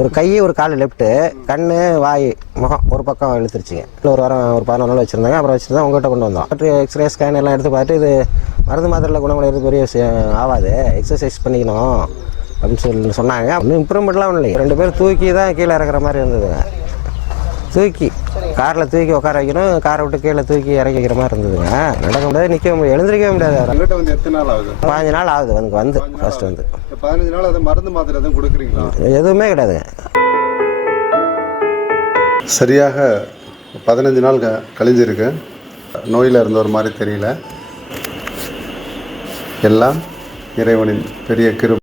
ஒரு கை ஒரு கால் லெஃப்ட்டு, கண் வாய் முகம் ஒரு பக்கம் இழுத்துருச்சுங்க. ஒரு வாரம் ஒரு 14 நாள் வச்சுருந்தாங்க. அப்புறம் வச்சுருந்தா உங்கள்கிட்ட கொண்டு வந்தோம். எக்ஸ்ரே ஸ்கேன் எல்லாம் எடுத்து பார்த்துட்டு இது மருந்து மாத்திரையில் குணமடைகிறது பெரிய விஷயம் ஆகாது, எக்ஸசைஸ் பண்ணிக்கணும் அப்படின்னு சொன்னாங்க. ஒன்றும் இம்ப்ரூவ்மெண்ட்லாம் ஒன்றும் இல்லை. 2 பேர் தூக்கி தான் கீழே இறக்குற மாதிரி இருந்ததுங்க. தூக்கி காரில் தூக்கி உட்கார வைக்கணும், காரை விட்டு கீழே தூக்கி இறக்கி வைக்கிற மாதிரி இருந்ததுங்க. நடக்க முடியாது, நிற்க முடியாது, எழுந்திரிக்கவே முடியாது. வந்து எத்தனை நாள் ஆகுது? 15 நாள் ஆகுது வந்து ஃபர்ஸ்ட் வந்து. 15 நாள் அது மருந்து மாத்திரை எதுவும் கொடுக்குறீங்களா? எதுவுமே கிடையாதுங்க. சரியாக 15 நாள் கழிஞ்சிருக்கு. நோயில் இருந்த ஒரு மாதிரி தெரியல. எல்லாம் இறைவனின் பெரிய கிருபை.